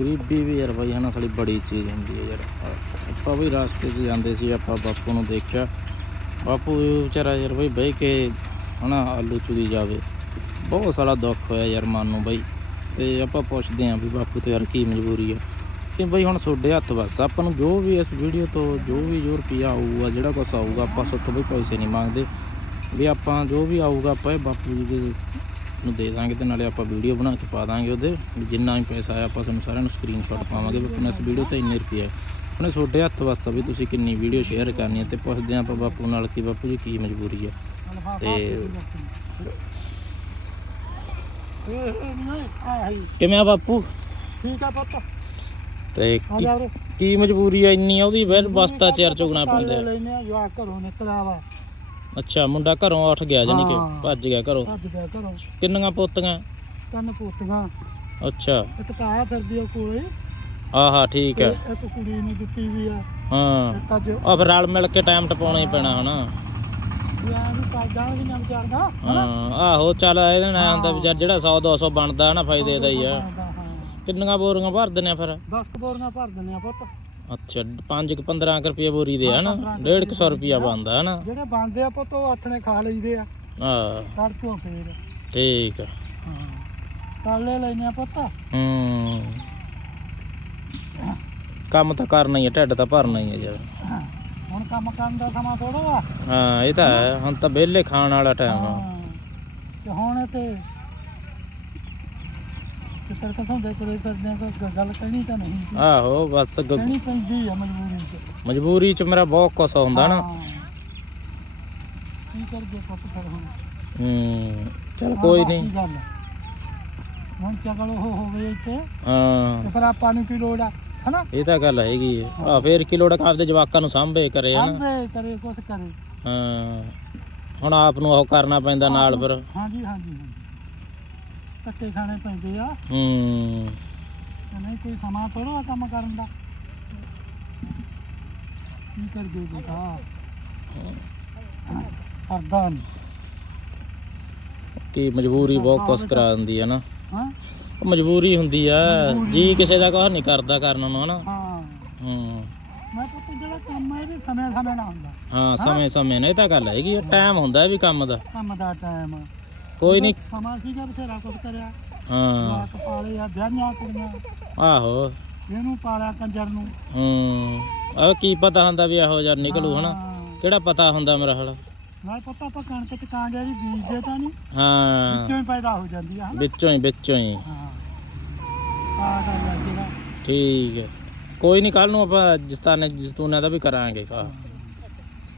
ਗਰੀਬੀ ਵੀ ਯਾਰ ਬਾਈ, ਹਨਾ ਸਾਡੀ ਬੜੀ ਚੀਜ਼ ਹੁੰਦੀ ਹੈ ਯਾਰ। ਆਪਾਂ ਵੀ ਰਾਸਤੇ 'ਚ ਜਾਂਦੇ ਸੀ, ਆਪਾਂ ਬਾਪੂ ਨੂੰ ਦੇਖਿਆ। ਬਾਪੂ ਵਿਚਾਰਾ ਯਾਰ ਬਾਈ ਬਹਿ ਕੇ, ਹਨਾ, ਆਲੂ ਚੁਗੀ ਜਾਵੇ। ਬਹੁਤ ਸਾਰਾ ਦੁੱਖ ਹੋਇਆ ਯਾਰ ਮਨ ਨੂੰ ਬਾਈ। ਤੇ ਆਪਾਂ ਪੁੱਛਦੇ ਆਂ ਵੀ ਬਾਪੂ ਤੇ ਯਾਰ ਕੀ ਮਜਬੂਰੀ ਆ। ਕਿ ਬਈ ਹੁਣ ਤੁਹਾਡੇ ਹੱਥ ਬਸ ਆਪਾਂ ਨੂੰ ਜੋ ਵੀ ਇਸ ਵੀਡੀਓ ਤੋਂ ਜੋ ਵੀ ਜੋ ਰੁਪਿਆ ਆਊਗਾ, ਜਿਹੜਾ ਕੁਛ ਆਊਗਾ, ਆਪਾਂ ਸੁੱਤ ਬਈ ਪੈਸੇ ਨਹੀਂ ਮੰਗਦੇ। ਵੀ ਆਪਾਂ ਜੋ ਵੀ ਆਊਗਾ, ਆਪਾਂ ਇਹ ਬਾਪੂ ਜੀ ਦੇ ਨੂੰ ਦੇ ਦਾਂਗੇ ਤੇ ਨਾਲੇ ਆਪਾਂ ਵੀਡੀਓ ਬਣਾ ਕੇ ਪਾ ਦਾਂਗੇ ਉਹਦੇ। ਜਿੰਨਾ ਵੀ ਪੈਸਾ ਆਇਆ ਆਪਾਂ ਤੁਹਾਨੂੰ ਸਾਰਿਆਂ ਨੂੰ ਸਕਰੀਨਸ਼ਾਟ ਪਾਵਾਂਗੇ ਵੀ ਇਸ ਵੀਡੀਓ ਤੇ ਇੰਨੇ ਰੁਪਏ ਹੁਣ ਤੁਹਾਡੇ ਹੱਥ ਵਸਾ ਵੀ ਤੁਸੀਂ ਕਿੰਨੀ ਵੀਡੀਓ ਸ਼ੇਅਰ ਕਰਨੀ ਹੈ ਤੇ ਪੁੱਛਦੇ ਆਪਾਂ ਬਾਪੂ ਨਾਲ ਕਿ ਬਾਪੂ ਜੀ ਕੀ ਮਜਬੂਰੀ ਹੈ ਤੇ ਕਿਵੇਂ ਆ ਬਾਪੂ? ਠੀਕ ਆ ਪੁੱਤ। ਤੇ ਆ ਕੀ- ਮਜਬੂਰੀ ਆ ਇੰਨੀ ਉਹਦੀ? ਫਿਰ ਬਸਤਾ ਚੇਰ ਚੁਗਣਾ ਪੈਂਦਾ। ਲੈਨੇ ਆ ਜਵਾਕ ਘਰੋਂ ਨਿਕਲਿਆ ਵਾ। ਅੱਛਾ ਮੁੰਡਾ ਘਰੋਂ ਉੱਠ ਗਿਆ ਜਾਨੀ ਕਿ ਹਾਂ। ਭੱਜ ਗਿਆ ਘਰੋਂ। ਭੱਜ ਗਿਆ ਘਰੋਂ। ਕਿੰਨੀਆਂ ਪੋਤੀਆਂ? ਤਿੰਨ ਪੋਤੀਆਂ। ਅੱਛਾ। ਇੱਕ ਤਾਂ ਆ ਫਿਰਦੀ ਆ ਕੋਲੇ। ਆਹਾ ਠੀਕ ਤੇ ਹੈ ਇੱਕ ਕੁੜੀ ਨੂੰ ਦਿੱਤੀ ਵੀ ਆ। ਹਾਂ। ਇੱਕ ਅੱਜ ਆ ਫਿਰ ਰਲ ਮਿਲ ਕੇ ਟਾਈਮ ਟਪਾਉਣਾ ਹੀ ਪੈਣਾ ਹਨਾ। ਵਿਆਹ ਵੀ ਕਰ ਜਾਣਗੀਆਂ ਵਿਚਾਰਗਾ ਹਾਂ ਆਹੋ ਚੱਲ ਇਹਦੇ ਨਾਲ ਹੁੰਦਾ ਵੀ ਚੱਲ ਜਿਹੜਾ 100 200 ਬਣਦਾ ਨਾ ਫਾਇਦੇ ਦਾ ਹੀ ਆ। ਹਾਂ। ਕਿੰਨੀਆਂ ਬੋਰੀਆਂ ਭਰ ਦਿੰਨੇ ਆ ਫਿਰ? 10 ਬੋਰੀਆਂ ਭਰ ਦਿੰਦੇ ਆ ਪੁੱਤ। ਅੱਛਾ 5 15 ਰੁਪਏ ਬੋਰੀ ਦੇ ਹਨਾ 150 ਰੁਪਿਆ ਬਣਦਾ ਹਨਾ ਜਿਹੜੇ ਬਣਦੇ ਆ ਪੁੱਤ ਉਹ ਹੱਥ ਨੇ ਖਾ ਲਈਦੇ ਆ। ਆ ਕੱਢ ਚੋਂ ਫੇਰ। ਠੀਕ ਆ। ਹਾਂ। ਕਾਲੇ ਲੈਨੇ ਆ ਪੁੱਤ। ਹੂੰ। ਕੰਮ ਤਾਂ ਕਰਨਾ ਹੀ ਹੈ ਢਿੱਡ ਤਾਂ ਭਰਨਾ ਹੀ ਹੈ ਯਾਰ। ਹੁਣ ਕੰਮ ਕਰਨ ਦਾ ਸਮਾਂ ਥੋੜਾ ਆ ਹਾਂ ਇਹ ਤਾਂ ਹੈ ਹੁਣ ਤਾਂ ਵਿਹਲੇ ਖਾਣ ਵਾਲਾ ਟਾਈਮ ਆ। ਹਾਂ। ਤੇ ਹੁਣ ਤੇ ਤੇ ਸਰਕਾਰ ਤੋਂ ਦੇ ਕਰੇ ਕਰਦੇ ਆ ਕੋਈ ਗੱਲ ਕਹਿਣੀ ਤਾਂ ਨਹੀਂ। ਸੀ। ਆਹੋ ਬਸ ਗ- ਕਹਿਣੀ ਪੈਂਦੀ ਆ ਮਜਬੂਰੀ ਚ। ਮਜਬੂਰੀ ਚ ਮੇਰਾ ਬਹੁਤ ਕੁਛ ਹੁੰਦਾ ਨਾ। ਹਾਂ। ਕੀ ਕਰਦੇ ਪੁੱਤ ਫਿਰ ਹੁਣ? ਹੂੰ ਚਲ ਕੋਈ ਹਾਂ, ਨਹੀਂ। ਬਾਕੀ ਗੱਲ। ਹੁਣ ਚਗਲ ਉਹ ਹੋਵੇ ਇੱਥੇ ਹਾਂ। ਤੇ ਫਿਰ ਆਪਾਂ ਨੂੰ ਕੀ ਲੋੜ ਆ ਹਨਾ? ਇਹ ਤਾਂ ਗੱਲ ਹੈਗੀ ਹੈ ਆ ਫੇਰ ਕੀ ਲੋੜ ਆ ਆਪਦੇ ਜਵਾਕਾਂ ਨੂੰ ਸਾਂਭੇ ਕਰੇ ਹਨਾ? ਆਂਦੇ ਕਰੇ ਕੁਛ ਕਰੇ। ਹਾਂ। ਹੁਣ ਆਪ ਨੂੰ ਉਹ ਕਰਨਾ ਪੈਂਦਾ ਨਾਲ ਫਿਰ। ਹਾਂਜੀ ਹਾਂਜੀ। ਧੱਕੇ ਖਾਣੇ ਪੈਂਦੇ ਆ। ਹੂੰ। ਤੇ ਨਹੀਂ ਕੋਈ ਸਮਾਂ ਥੋੜਾ ਕੰਮ ਕਰਨ ਦਾ। ਕੀ ਕਰਦੇ ਬੇਟਾ ਕਰਦਾ ਨਹੀਂ ਕੀ ਮਜਬੂਰੀ ਬਹੁਤ ਕੁਛ ਕਰਾ ਦਿੰਦੀ ਹੈ ਨਾ। ਹਾਂ। ਉਹ ਮਜਬੂਰੀ ਹੁੰਦੀ ਆ। ਜੀ ਕਿਸੇ ਦਾ ਕੁਛ ਨਹੀਂ ਕਰਦਾ ਕਰਨ ਨੂੰ ਹਨਾ। ਹਾਂ। ਹੂੰ। ਮੈਂ ਪੁੱਤ ਜਿਹੜਾ ਕੰਮ ਹੈ ਵੀ ਸਮੇਂ ਸਮੇਂ ਨਾਲ ਹੁੰਦਾ। ਹਾਂ ਸਮੇਂ ਸਮੇਂ ਨੇ ਇਹ ਤਾਂ ਗੱਲ ਹੈਗੀ ਟਾਈਮ ਹੁੰਦਾ ਵੀ ਕੰਮ ਦਾ। ਕੰਮ ਦਾ ਟਾਈਮ। ਕੋਈ ਨਹੀਂ। ਸਮਾਂ ਸੀਗਾ ਬਥੇਰਾ ਕੁਛ ਕਰਿਆ। ਹਾਂ। ਜਵਾਕ ਪਾਲੇ ਆ ਵਿਆਹੀਆਂ ਕੁੜੀਆਂ। ਆਹੋ। ਇਹਨੂੰ ਪਾਲਿਆ ਕੰਜਰ ਨੂੰ। ਹੂੰ। ਆ ਕੀ ਪਤਾ ਹੁੰਦਾ ਵੀ ਇਹੋ ਜਿਹਾ ਨਿਕਲੂ ਹਨਾ? ਹਾਂ। ਕਿਹੜਾ ਪਤਾ ਹੁੰਦਾ ਮੇਰਾ ਹਲ ਨਾਲ ਪੁੱਤ ਆਪਾਂ ਕਣਕ ਟਕਾਂਗੇ ਜੀ ਬੀਜਦੇ ਤਾਂ ਨਹੀਂ। ਹਾਂ। ਵਿੱਚੋਂ ਹੀ ਪੈਦਾ ਹੋ ਜਾਂਦੀ ਆ ਹਨਾ? ਵਿੱਚੋਂ ਹੀ ਵਿੱਚੋਂ ਹੀ। ਹਾਂ। ਆ ਗੱਲ ਆ ਜਿਹੜਾ ਠੀਕ ਹੈ। ਕੋਈ ਨਹੀਂ ਕੱਲ ਨੂੰ ਆਪਾਂ ਜਿਸਤਾਨੇ ਜਿਸਤੂਨੇ ਦਾ ਵੀ ਕਰਾਂਗੇ ਕਾ